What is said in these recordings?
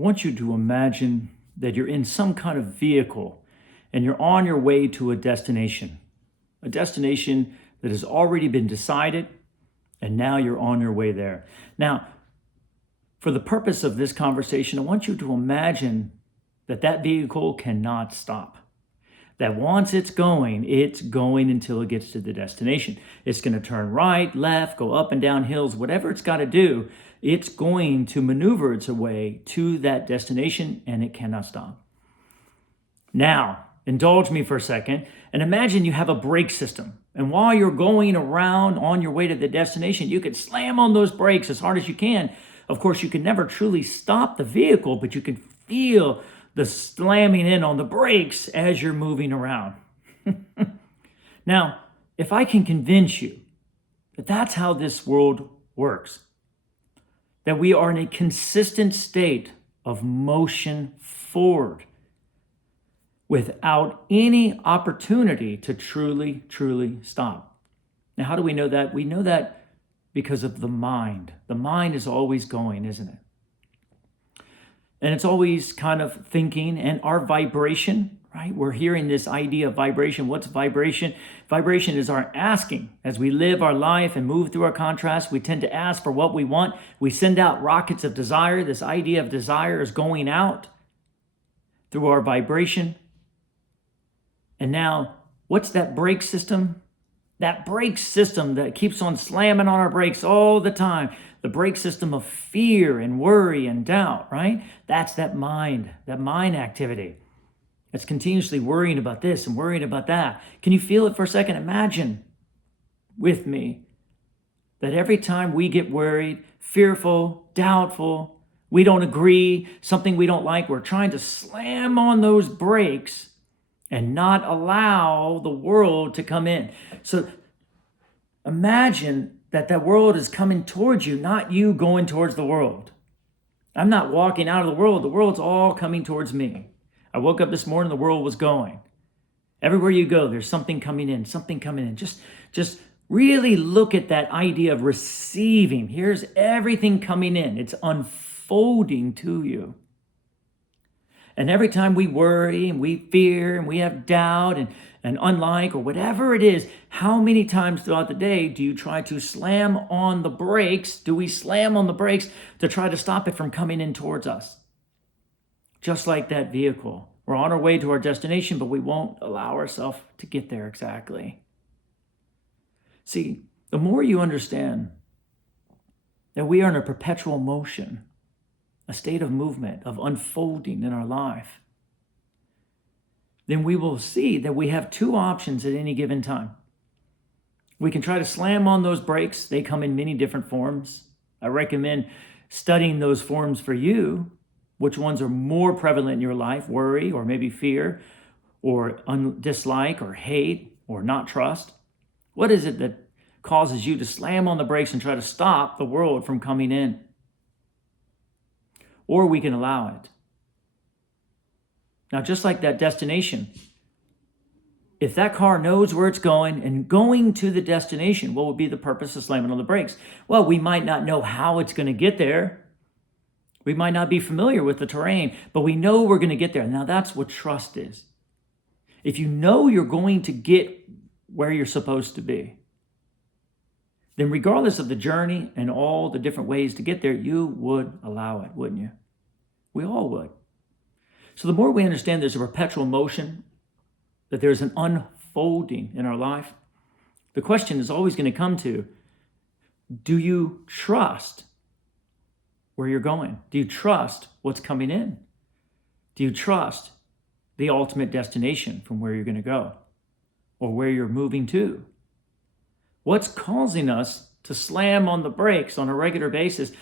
I want you to imagine that you're in some kind of vehicle and you're on your way to a destination that has already been decided, and now you're on your way there. Now, for the purpose of this conversation, I want you to imagine that vehicle cannot stop. That once it's going until it gets to the destination. It's going to turn right, left, go up and down hills, whatever it's got to do, it's going to maneuver its way to that destination, and it cannot stop. Now, indulge me for a second and imagine you have a brake system. And while you're going around on your way to the destination, you can slam on those brakes as hard as you can. Of course, you can never truly stop the vehicle, but you can feel the slamming in on the brakes as you're moving around. Now, if I can convince you that that's how this world works, that we are in a consistent state of motion forward without any opportunity to truly, truly stop. Now, how do we know that? We know that because of the mind. The mind is always going, isn't it? And it's always kind of thinking, and our vibration, right? We're hearing this idea of vibration. What's vibration? Vibration is our asking. As we live our life and move through our contrast, we tend to ask for what we want. We send out rockets of desire. This idea of desire is going out through our vibration. And now, what's that brake system? That brake system that keeps on slamming on our brakes all the time. The brake system of fear and worry and doubt, right? That's that mind activity. It's continuously worrying about this and worrying about that. Can you feel it for a second? Imagine with me that every time we get worried, fearful, doubtful, we don't agree, something we don't like, we're trying to slam on those brakes and not allow the world to come in. So imagine that world is coming towards you, not you going towards the world. I'm not walking out of the world's all coming towards me. I woke up this morning, the world was going. Everywhere you go, there's something coming in. Just really look at that idea of receiving. Here's everything coming in. It's unfolding to you. And every time we worry and we fear and we have doubt and unlike or whatever it is, how many times throughout the day do you try to slam on the brakes? Do we slam on the brakes to try to stop it from coming in towards us? Just like that vehicle. We're on our way to our destination, but we won't allow ourselves to get there exactly. See, the more you understand that we are in a perpetual motion, a state of movement, of unfolding in our life, then we will see that we have two options at any given time. We can try to slam on those brakes. They come in many different forms. I recommend studying those forms for you. Which ones are more prevalent in your life? Worry, or maybe fear, or dislike, or hate, or not trust? What is it that causes you to slam on the brakes and try to stop the world from coming in? Or we can allow it. Now, just like that destination, if that car knows where it's going and going to the destination, what would be the purpose of slamming on the brakes? Well, we might not know how it's going to get there. We might not be familiar with the terrain, but we know we're going to get there. Now, that's what trust is. If you know you're going to get where you're supposed to be, then regardless of the journey and all the different ways to get there, you would allow it, wouldn't you? We all would. So the more we understand there's a perpetual motion, that there's an unfolding in our life, the question is always going to come to, do you trust where you're going? Do you trust what's coming in? Do you trust the ultimate destination from where you're going to go or where you're moving to? What's causing us to slam on the brakes on a regular basis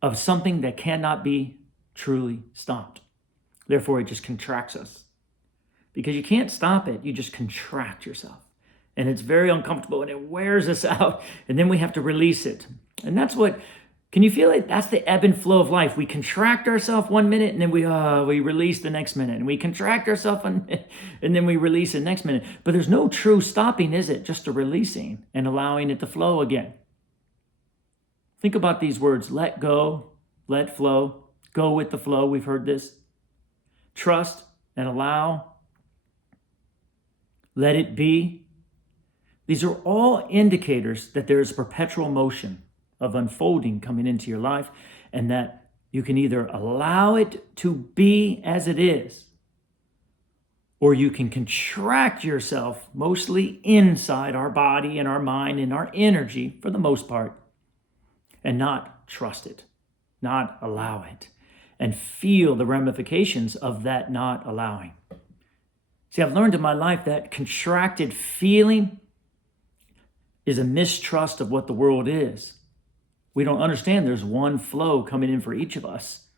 of something that cannot be truly stopped? Therefore, it just contracts us. Because you can't stop it, you just contract yourself. And it's very uncomfortable and it wears us out. And then we have to release it. And that's what, can you feel it? That's the ebb and flow of life. We contract ourselves 1 minute and then we release the next minute. And we contract ourselves and then we release the next minute. But there's no true stopping, is it? Just a releasing and allowing it to flow again. Think about these words: let go, let flow, Go with the flow. We've heard this. Trust and allow. Let it be. These are all indicators that there is perpetual motion of unfolding coming into your life, and that you can either allow it to be as it is, or you can contract yourself, mostly inside our body and our mind and our energy for the most part, and not trust it, not allow it, and feel the ramifications of that not allowing. See, I've learned in my life that contracted feeling is a mistrust of what the world is. We don't understand there's one flow coming in for each of us,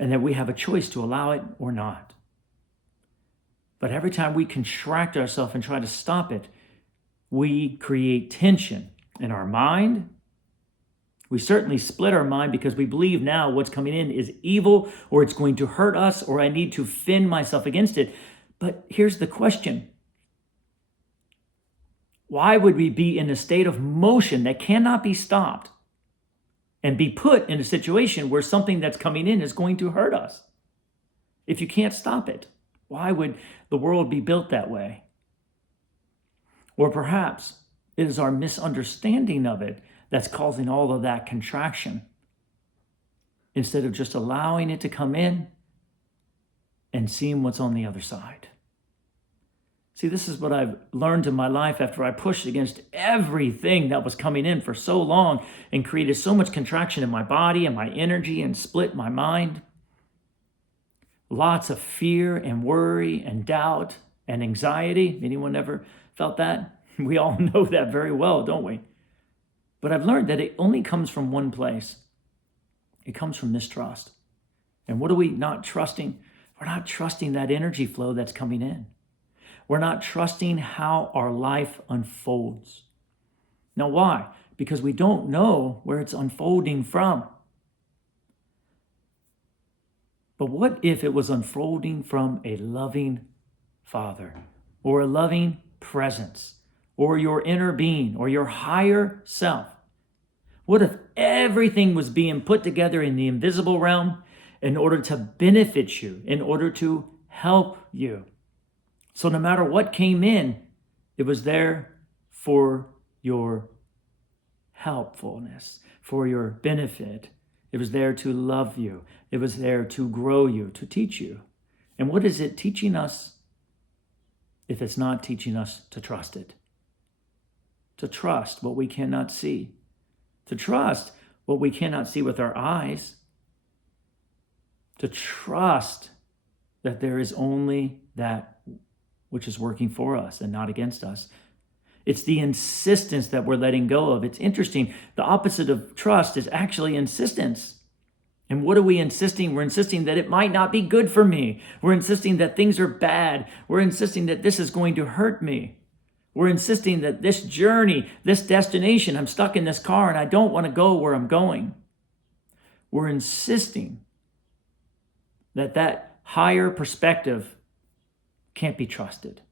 and that we have a choice to allow it or not. But every time we contract ourselves and try to stop it, we create tension in our mind. We certainly split our mind because we believe now what's coming in is evil, or it's going to hurt us, or I need to fend myself against it. But here's the question. Why would we be in a state of motion that cannot be stopped and be put in a situation where something that's coming in is going to hurt us if you can't stop it? Why would the world be built that way? Or perhaps it is our misunderstanding of it that's causing all of that contraction, instead of just allowing it to come in and seeing what's on the other side. See, this is what I've learned in my life after I pushed against everything that was coming in for so long and created so much contraction in my body and my energy and split my mind. Lots of fear and worry and doubt and anxiety. Anyone ever felt that? We all know that very well, don't we? But I've learned that it only comes from one place. It comes from mistrust. And what are we not trusting? We're not trusting that energy flow that's coming in. We're not trusting how our life unfolds. Now, why? Because we don't know where it's unfolding from. But what if it was unfolding from a loving Father, or a loving presence, or your inner being, or your higher self? What if everything was being put together in the invisible realm in order to benefit you, in order to help you? So no matter what came in, it was there for your helpfulness, for your benefit. It was there to love you. It was there to grow you, to teach you. And what is it teaching us if it's not teaching us to trust it? To trust what we cannot see. To trust what we cannot see with our eyes. To trust that there is only that which is working for us and not against us. It's the insistence that we're letting go of. It's interesting. The opposite of trust is actually insistence. And what are we insisting? We're insisting that it might not be good for me. We're insisting that things are bad. We're insisting that this is going to hurt me. We're insisting that this journey, this destination, I'm stuck in this car and I don't want to go where I'm going. We're insisting that that higher perspective can't be trusted.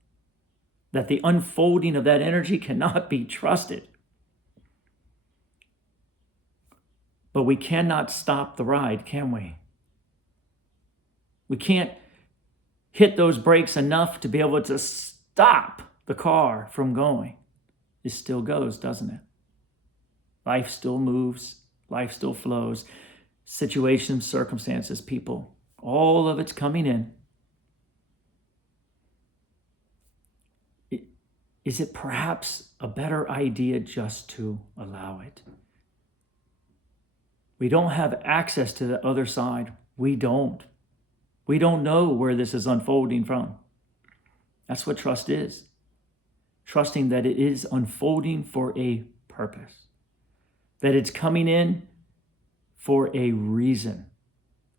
That the unfolding of that energy cannot be trusted. But we cannot stop the ride, can we? We can't hit those brakes enough to be able to stop the car from going. It still goes, doesn't it? Life still moves. Life still flows. Situations, circumstances, people, all of it's coming in. Is it perhaps a better idea just to allow it? We don't have access to the other side. We don't. We don't know where this is unfolding from. That's what trust is. Trusting that it is unfolding for a purpose. That it's coming in for a reason.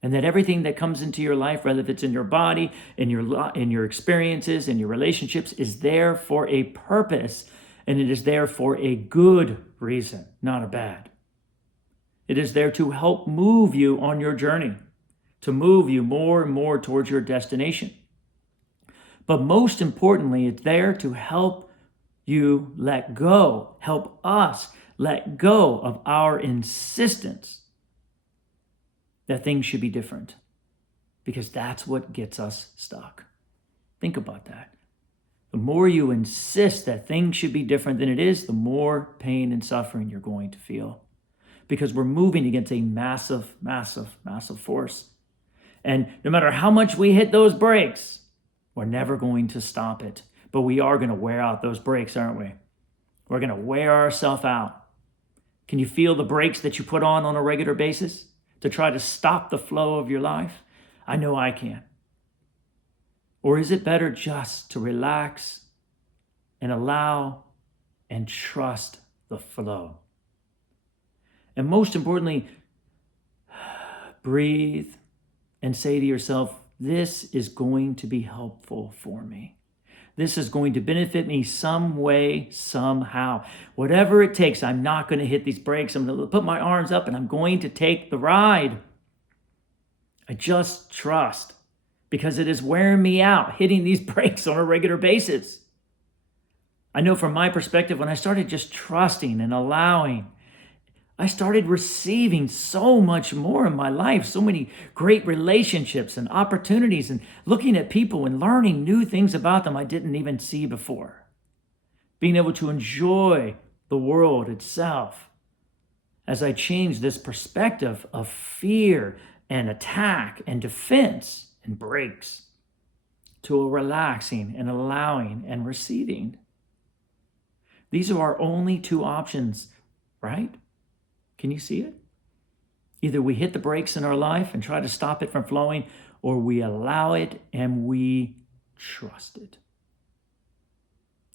And that everything that comes into your life, whether it's in your body, in your experiences, in your relationships, is there for a purpose. And it is there for a good reason, not a bad. It is there to help move you on your journey, to move you more and more towards your destination. But most importantly, it's there to help you let go, help us let go of our insistence that things should be different, because that's what gets us stuck. Think about that. The more you insist that things should be different than it is, the more pain and suffering you're going to feel, because we're moving against a massive, massive, massive force. And no matter how much we hit those brakes, we're never going to stop it. But we are going to wear out those brakes, aren't we? We're going to wear ourselves out. Can you feel the brakes that you put on a regular basis to try to stop the flow of your life? I know I can. Or is it better just to relax and allow and trust the flow? And most importantly, breathe and say to yourself, this is going to be helpful for me. This is going to benefit me some way, somehow. Whatever it takes, I'm not going to hit these brakes. I'm going to put my arms up and I'm going to take the ride. I just trust, because it is wearing me out, hitting these brakes on a regular basis. I know from my perspective, when I started just trusting and allowing, I started receiving so much more in my life, so many great relationships and opportunities, and looking at people and learning new things about them I didn't even see before. Being able to enjoy the world itself as I changed this perspective of fear and attack and defense and breaks to a relaxing and allowing and receiving. These are our only two options, right? Can you see it? Either we hit the brakes in our life and try to stop it from flowing, or we allow it and we trust it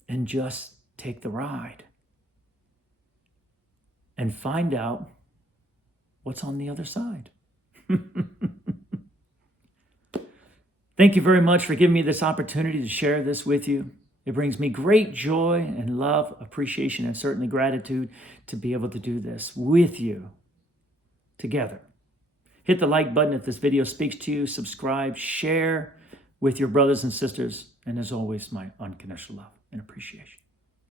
and just take the ride and find out what's on the other side. Thank you very much for giving me this opportunity to share this with you. It brings me great joy and love, appreciation, and certainly gratitude to be able to do this with you together. Hit the like button if this video speaks to you. Subscribe, share with your brothers and sisters. And as always, my unconditional love and appreciation.